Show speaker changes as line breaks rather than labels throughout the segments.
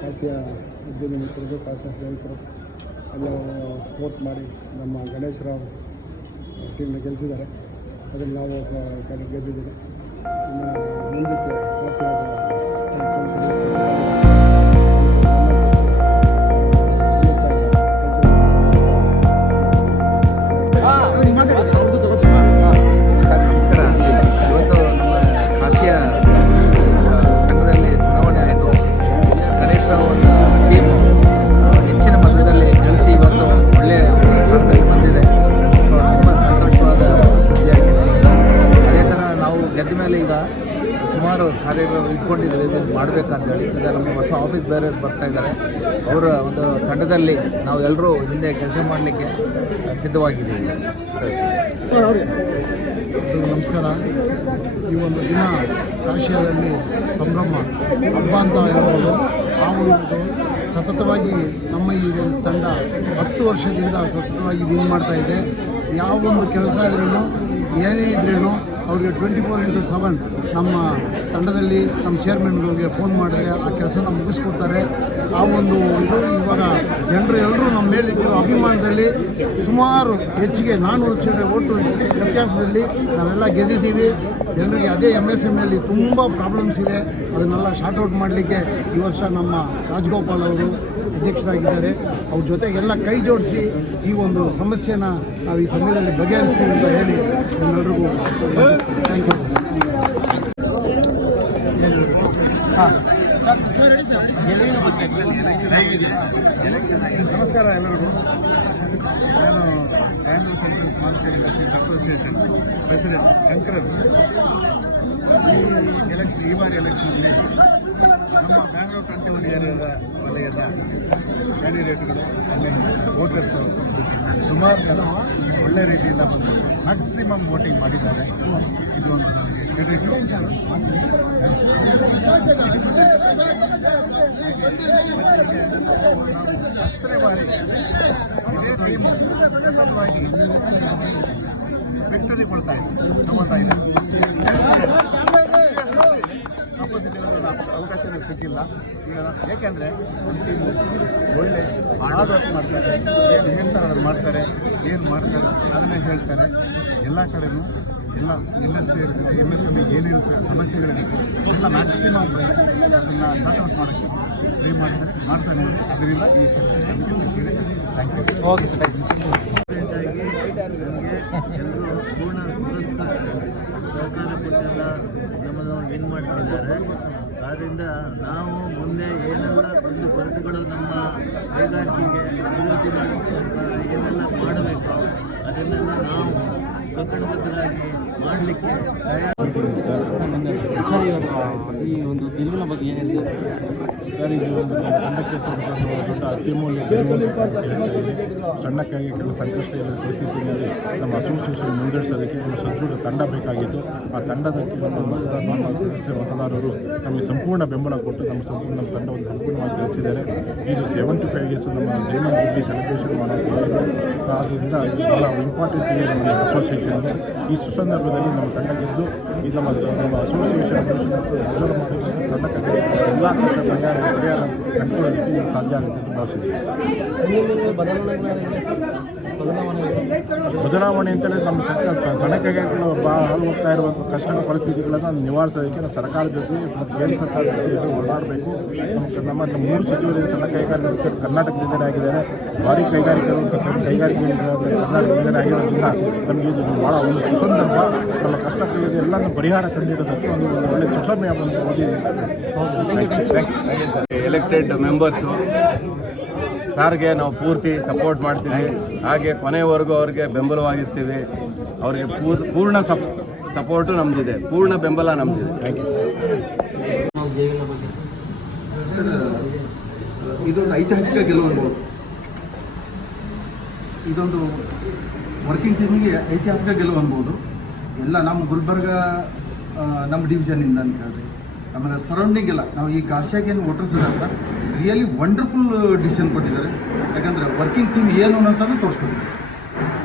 ಕಾಸಿಯ ಉದ್ಯಮಿ ಮಿತ್ರರು, ಕಾಸಿಯ ಸ್ನೇಹಿತರು ಎಲ್ಲ ವೋಟ್ ಮಾಡಿ ನಮ್ಮ ಗಣೇಶರಾವ್ ಟೀಮ್ನ ಗೆಲ್ಲಿಸಿದ್ದಾರೆ ಅದನ್ನು ನಾವು ಗೆದ್ದಿದ್ದೀವಿ. ಮುಂದಕ್ಕೆ ಕಾಸಿಯ
ಇಟ್ಕೊಂಡಿದ್ದೀವಿ ಇದನ್ನು ಮಾಡಬೇಕಂತೇಳಿ. ಈಗ ನಮ್ಮ ಹೊಸ ಆಫೀಸ್ ಬೇರೆ ಬರ್ತಾ ಇದ್ದಾರೆ. ಅವರ ಒಂದು ತಂಡದಲ್ಲಿ ನಾವು ಎಲ್ಲರೂ ಹಿಂದೆ ಕೆಲಸ ಮಾಡಲಿಕ್ಕೆ ಸಿದ್ಧವಾಗಿದ್ದೀವಿ.
ನಮಸ್ಕಾರ. ಈ ಒಂದು ದಿನ ಕಾಶಿಯಲ್ಲಿ ಸಂಭ್ರಮ, ಹಬ್ಬ ಅಂತ ಹೇಳ್ಬೋದು. ಆ ಒಂದು ಸತತವಾಗಿ ನಮ್ಮ ಈ ಒಂದು ತಂಡ ಹತ್ತು ವರ್ಷದಿಂದ ಸತತವಾಗಿ ವಿನ್ ಮಾಡ್ತಾ ಇದೆ. ಯಾವ ಒಂದು ಕೆಲಸ ಇದ್ರೂ ಏನೇ ಇದ್ರೂ ಅವ್ರಿಗೆ ಟ್ವೆಂಟಿ ಫೋರ್ ಇಂಟು ಸೆವೆನ್ ನಮ್ಮ ತಂಡದಲ್ಲಿ ನಮ್ಮ ಚೇರ್ಮನ್ಗಳಿಗೆ ಫೋನ್ ಮಾಡಿದ್ರೆ ಆ ಕೆಲಸನ ಮುಗಿಸ್ಕೊಡ್ತಾರೆ. ಆ ಒಂದು ಇದು ಇವಾಗ ಜನರು ಎಲ್ಲರೂ ನಮ್ಮ ಮೇಲಿಟ್ಟಿರೋ ಅಭಿಮಾನದಲ್ಲಿ ಸುಮಾರು ಹೆಚ್ಚಿಗೆ ನಾನ್ನೂರು ಚಿಲ್ಲರೆ ಓಟು ವ್ಯತ್ಯಾಸದಲ್ಲಿ ನಾವೆಲ್ಲ ಗೆದ್ದಿದ್ದೀವಿ. ಜನರಿಗೆ ಅದೇ ಎಂ ಎಸ್ ಎಮ್ನಲ್ಲಿ ತುಂಬ ಪ್ರಾಬ್ಲಮ್ಸ್ ಇದೆ. ಅದನ್ನೆಲ್ಲ ಶಾರ್ಟ್ ಔಟ್ ಮಾಡಲಿಕ್ಕೆ ಈ ವರ್ಷ ನಮ್ಮ ರಾಜಗೋಪಾಲ್ ಅವರು ಅಧ್ಯಕ್ಷರಾಗಿದ್ದಾರೆ. ಅವ್ರ ಜೊತೆಗೆಲ್ಲ ಕೈ ಜೋಡಿಸಿ ಈ ಒಂದು ಸಮಸ್ಯೆನ ನಾವು ಈ ಸಮಯದಲ್ಲಿ ಬಗೆಹರಿಸ್ತೀವಿ ಅಂತ ಹೇಳಿ ನಿಮ್ಮೆಲ್ರಿಗೂ
ನಮಸ್ಕಾರ ಎಲ್ಲರಿಗೂ. ನಾನು Bangalore central small scale association president Shankar ಈ ಎಲೆಕ್ಷನ್ ಈ ಬಾರಿ ಎಲೆಕ್ಷನಲ್ಲಿ ನಮ್ಮ ಬ್ಯಾಂಗ್ಳೂರ್ ಒನ್ ಏರಿಯಾದ ವಲಯದ ಕ್ಯಾಂಡಿಡೇಟ್ಗಳು ಅಲ್ಲಿ ವೋಟರ್ಸು ಸುಮಾರು ಜನ ಒಳ್ಳೆ ರೀತಿಯಿಂದ ಬಂದು ಮ್ಯಾಕ್ಸಿಮಮ್ ವೋಟಿಂಗ್ ಮಾಡಿದ್ದಾರೆ. ಇದು ಒಂದು ಹತ್ತನೇ ಬಾರಿ ಇದೇ ಟೀಮು ಸತತವಾಗಿ ವಿಕ್ಟರಿ ಕೊಡ್ತಾ ಇದೆ ತಗೊಳ್ತಾ ಇದೆ. ಅವಕಾಶನೇ ಸಿಕ್ಕಿಲ್ಲ. ಈಗ ಏಕೆಂದರೆ ಒಂದು ಟೀಮು ಒಳ್ಳೆ ಹಾರ್ಡ್ ಮಾಡ್ತಾರೆ ಏನು ಹೇಳ್ತಾರೆ ಅದನ್ನು ಮಾಡ್ತಾರೆ ಏನು ಮಾಡ್ತಾರೆ ಅದನ್ನೇ ಹೇಳ್ತಾರೆ. ಎಲ್ಲ ಕಡೆನೂ ಎಲ್ಲ ಇಂಡಸ್ಟ್ರಿ ಇರ್ತದೆ ಎಂ ಎಸ್ ಎಂ ಏನೇನು ಸರ್ ಸಮಸ್ಯೆಗಳಿರುತ್ತೆ ಎಲ್ಲ ಮ್ಯಾಕ್ಸಿಮಮ್ ಅದನ್ನು ಸಾರ್ಟ್ ಔಟ್ ಮಾಡೋಕ್ಕೆ ಟ್ರೈ ಮಾಡ್ತಾರೆ ಮಾಡ್ತಾನೆ ಅದರಿಂದ ಈ ಸರ್ಕಾರ ಸಿಕ್ಕಿದೆ. Thank you
okay sir thank you
ನಮಗೆ ಎಲ್ಲರೂ ಪೂರ್ಣ ಪುರಸ್ಕಾರ ಸಹಕಾರ ಪಕ್ಷದ ನಮ್ಮನ್ನು ವಿನ್ ಮಾಡ್ತಿದ್ದಾರೆ ಆದ್ದರಿಂದ ನಾವು ಮುಂದೆ ಏನೆಲ್ಲ ಒಂದು ಕೊರತೆಗಳು ನಮ್ಮ ಕೈಗಾರಿಕೆಗೆ ಅಭಿವೃದ್ಧಿ ಮಾಡಿಸ್ಕೊಂಡು ಏನೆಲ್ಲ ಮಾಡಬೇಕು ಅದನ್ನೆಲ್ಲ ನಾವು ಕಂಕಣಬದ್ಧರಾಗಿ ಮಾಡಲಿಕ್ಕೆ
ಸರ್ ಇವಾಗ ಈ ಒಂದು ಗೆಲುವಿನ ಬಗ್ಗೆ ಏನು ಹೇಳ್ತೀರಾ
ಸರ್? ಇದು ತಂಡಕ್ಕೆ ದೊಡ್ಡ ಅತ್ಯಮೂಲ್ಯ ಸಣ್ಣಕ್ಕಾಗಿ ಕೆಲವು ಸಂಕಷ್ಟ ಇರುವ ಪರಿಸ್ಥಿತಿಯಲ್ಲಿ ನಮ್ಮ ಅಸೋಸಿಯೇಷನ್ ಮುಂದುವರಿಸೋದಕ್ಕೆ ಒಂದು ಸದೃಢ ತಂಡ ಬೇಕಾಗಿತ್ತು. ಆ ತಂಡದಲ್ಲಿ ಒಂದು ಮತದಾರ ಸದಸ್ಯ ಮತದಾರರು ನಮಗೆ ಸಂಪೂರ್ಣ ಬೆಂಬಲ ಕೊಟ್ಟು ನಮ್ಮ ಸಂಪೂರ್ಣ ನಮ್ಮ ತಂಡವನ್ನು ಸಂಪೂರ್ಣವಾಗಿ ಗೆಲ್ಲಿಸಿದ್ದಾರೆ. ಇದು ಸೆವೆಂಟಿ ಫೈವ್ ಇಯರ್ಸ್ ನಮ್ಮ ಜೈನ ಜೂಬ್ಲಿ ಸೆಲೆಬ್ರೇಷನ್ ಮಾಡೋದು ಆದ್ದರಿಂದ ಇದು ಬಹಳ ಇಂಪಾರ್ಟೆಂಟ್ ಇದೆ ನಮ್ಮ ಅಸೋಸಿಯೇಷನ್ಗೆ ಈ ಸುಸಂದರ್ಭದಲ್ಲಿ ನಮ್ಮ ತಂಡ ಈ ನಮ್ಮ ನಮ್ಮ ಅಸೋಸಿಯೇಷನ್ ಎಲ್ಲ ಕಷ್ಟ ಪರಿಹಾರ ಪರಿಹಾರ ಇದು ಸಾಧ್ಯ ಆಗುತ್ತೆ
ಬದಲಾವಣೆ
ಬದಲಾವಣೆ ಅಂತಲೇ ನಮ್ಮ ಸರ್ಕಾರ ಹಾಲು ಹೋಗ್ತಾ ಇರುವಂಥ ಕಷ್ಟದ ಪರಿಸ್ಥಿತಿಗಳನ್ನು ನಿವಾರಿಸೋದಕ್ಕೆ ನಾವು ಸರ್ಕಾರದ ಜೊತೆ ಮತ್ತು ಕೇಂದ್ರ ಸರ್ಕಾರದ ಜೊತೆ ಓಡಾಡಬೇಕು. ನಮ್ಮ ನಮ್ಮ ನಮ್ಮ ಮೂರು ಸಚಿವರಿಗೆ ಸಣ್ಣ ಕೈಗಾರಿಕೆ ಕರ್ನಾಟಕದಿಂದಲೇ ಆಗಿದ್ದಾರೆ. ಭಾರಿ ಕೈಗಾರಿಕೆಗಳು ಸಣ್ಣ ಕೈಗಾರಿಕೆಗಳು ಕರ್ನಾಟಕದಿಂದಲೇ ಆಗಿರೋದ್ರಿಂದ ನಮಗೆ ಇದು ಭಾಳ ಒಂದು ಸುಸಂದರ್ಭ. ನಮ್ಮ ಕಷ್ಟಗಳಿಗೆ ಎಲ್ಲನೂ ಪರಿಹಾರ ಕಂಡಿರೋದಕ್ಕೆ ಒಂದು ಒಳ್ಳೆ ಸುಸಮಯ ಬಂದು
ಎಲೆಕ್ಟೆಡ್ ಮೆಂಬರ್ಸು ಸಾರ್ಗೆ ನಾವು ಪೂರ್ತಿ ಸಪೋರ್ಟ್ ಮಾಡ್ತೀವಿ. ಹಾಗೆ ಕೊನೆವರೆಗೂ ಅವ್ರಿಗೆ ಬೆಂಬಲವಾಗಿರ್ತೀವಿ. ಅವ್ರಿಗೆ ಪೂರ್, ಪೂರ್ಣ ಸಪ್, ಸಪೋರ್ಟು ನಮ್ದಿದೆ. ಪೂರ್ಣ ಬೆಂಬಲ ನಮ್ದಿದೆ.
ಇದೊಂದು ಐತಿಹಾಸಿಕ ಗೆಲುವು ಇದೊಂದು ವರ್ಕಿಂಗ್ ಟೀಮಿಗೆ ಐತಿಹಾಸಿಕ ಗೆಲುವು ಅನ್ಬೋದು ಎಲ್ಲ ನಮ್ಮ ಗುಲ್ಬರ್ಗ ನಮ್ಮ ಡಿವಿಷನಿಂದ ಅಂತ ಹೇಳಿದ್ರೆ ಆಮೇಲೆ ಸರೌಂಡಿಂಗ್ ಎಲ್ಲ ನಾವು ಈ ಕಾಶಿಯಾಗಿ ಏನು ವೋಟರ್ಸ್ ಇದ್ದಾರೆ ಸರ್? ರಿಯಲಿ ವಂಡರ್ಫುಲ್ ಡಿಸಿಷನ್ ಕೊಟ್ಟಿದ್ದಾರೆ. ಯಾಕಂದರೆ ವರ್ಕಿಂಗ್ ಟೀಮ್ ಏನು ಅನ್ನೋಂಥದ್ದು ತೋರಿಸ್ಕೊಟ್ಟಿದ್ದಾರೆ ಸರ್.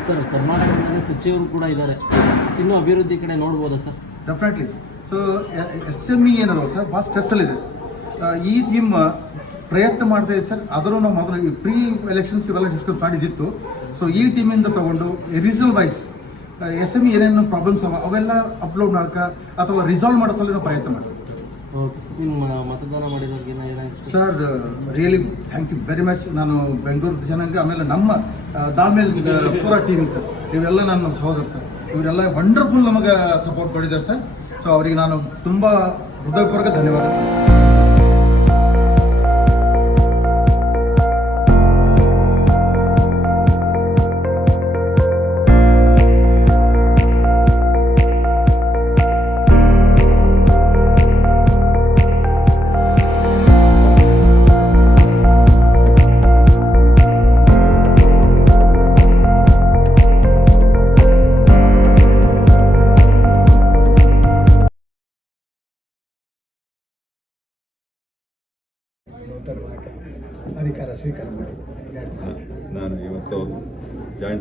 ಸರ್ ಕರ್ನಾಟಕದಲ್ಲಿ ಸಚಿವರು ಕೂಡ ಇದ್ದಾರೆ. ಇನ್ನೂ ಅಭಿವೃದ್ಧಿ ಕಡೆ ನೋಡ್ಬೋದಾ sir?
Definitely so S M E ಏನದವ sir? ಭಾಳ ಸ್ಟ್ರೆಸ್ಸಲ್ಲಿದೆ ಈ ಟೀಮ್
ಪ್ರಯತ್ನ ಮಾಡ್ತಾ ಇದೆ ಸರ್. ಆದರೂ ನಾವು ಮೊದಲು ಈ ಪ್ರೀ ಎಲೆಕ್ಷನ್ಸ್ ಇವೆಲ್ಲ ಡಿಸ್ಕಸ್ ಮಾಡಿದ್ದಿತ್ತು. ಸೊ ಈ ಟೀಮಿಂದ ತಗೊಂಡು regional wise S M E ಏನೇನು ಪ್ರಾಬ್ಲಮ್ಸ್ ಅವ ಅವೆಲ್ಲ ಅಪ್ಲೋಡ್ ಮಾಡೋಕೆ ಅಥವಾ ರಿಸಾಲ್ವ್ ಮಾಡೋ ಸಲ ನಾವು ಪ್ರಯತ್ನ ಮಾಡ್ತೀವಿ.
ಮತದಾನ
sir really thank you very much ನಾನು ಬೆಂಗಳೂರು ಜನಾಂಗ ಆಮೇಲೆ ನಮ್ಮ ದಾಮೇಲ್ ಪೂರ ಟೀಮ್ ಸರ್ ಇವರೆಲ್ಲ ನನ್ನ ಸಹೋದರ ಸರ್ ಇವರೆಲ್ಲ ವಂಡರ್ಫುಲ್ ನಮಗೆ ಸಪೋರ್ಟ್ ಕೊಟ್ಟಿದ್ದಾರೆ ಸರ್ ಸೊ ಅವರಿಗೆ ನಾನು ತುಂಬ ಹೃದಯಪೂರ್ವಕ ಧನ್ಯವಾದ ಸರ್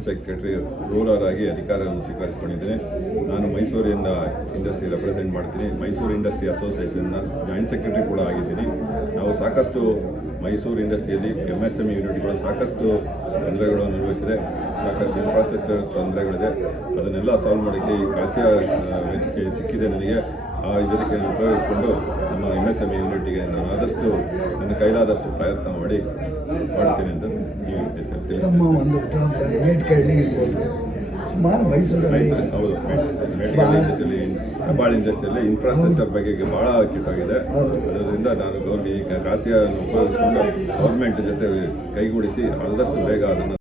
ಜಾಯಿಂಟ್ ಸೆಕ್ರೆಟರಿ ರೂರರ್ ಆಗಿ ಅಧಿಕಾರವನ್ನು ಸ್ವೀಕರಿಸಿಕೊಂಡಿದ್ದೇನೆ. ನಾನು ಮೈಸೂರಿಂದ ಇಂಡಸ್ಟ್ರಿ ರೆಪ್ರೆಸೆಂಟ್ ಮಾಡ್ತೀನಿ. ಮೈಸೂರು ಇಂಡಸ್ಟ್ರಿ ಅಸೋಸಿಯೇಷನ್ನ ಜಾಯಿಂಟ್ ಸೆಕ್ರೆಟರಿ ಕೂಡ ಆಗಿದ್ದೀನಿ. ನಾವು ಸಾಕಷ್ಟು ಮೈಸೂರು ಇಂಡಸ್ಟ್ರಿಯಲ್ಲಿ ಎಂ ಎಸ್ ಎಂ ಯೂನಿಟ್ಗಳು ಸಾಕಷ್ಟು ತೊಂದರೆಗಳನ್ನು ಅನುಭವಿಸಿದೆ. ಸಾಕಷ್ಟು ಇನ್ಫ್ರಾಸ್ಟ್ರಕ್ಚರ್ ತೊಂದರೆಗಳಿದೆ. ಅದನ್ನೆಲ್ಲ ಸಾಲ್ವ್ ಮಾಡೋಕ್ಕೆ ಈ ಖಾಸಗಿ ವೇದಿಕೆ ಸಿಕ್ಕಿದೆ ನನಗೆ. ಆ ವೇದಿಕೆಯನ್ನು ಉಪಯೋಗಿಸಿಕೊಂಡು ನಮ್ಮ ಎಂ ಎಸ್ ಎಂ ಯೂನಿಟಿಗೆ ನಾನು ಆದಷ್ಟು ನನ್ನ ಕೈಲಾದಷ್ಟು ಪ್ರಯತ್ನ ಮಾಡಿ ಮಾಡ್ತೇನೆ ಅಂತ ಈ ತಿಳಿಸ್ತೀನಿ.
ತಮ್ಮ ಒಂದು ಇರ್ಬೋದು. ಸುಮಾರು ಮೈಸೂರಲ್ಲಿ
ಮೈಸೂರು ಹೌದು. ಮೆಡಿಕಲ್ ಇಂಡಸ್ಟ್ರಿಯಲ್ಲಿ ಹೆಬ್ಬಾಳ್ ಇಂಡಸ್ಟ್ರಿಯಲ್ಲಿ ಇನ್ಫ್ರಾಸ್ಟ್ರಕ್ಚರ್ ಬಗ್ಗೆ ಭಾಳ ಕಿಟ್ಟಾಗಿದೆ ಅದರಿಂದ ನಾನು ಗೌರ್ಮೆಂಟ್ ಈ ಕಾಸಿಯನ್ನು ಉಪಯೋಗಿಸಿಕೊಂಡು ಗೌರ್ಮೆಂಟ್ ಜೊತೆ ಕೈಗೂಡಿಸಿ ಆದಷ್ಟು ಬೇಗ ಅದನ್ನು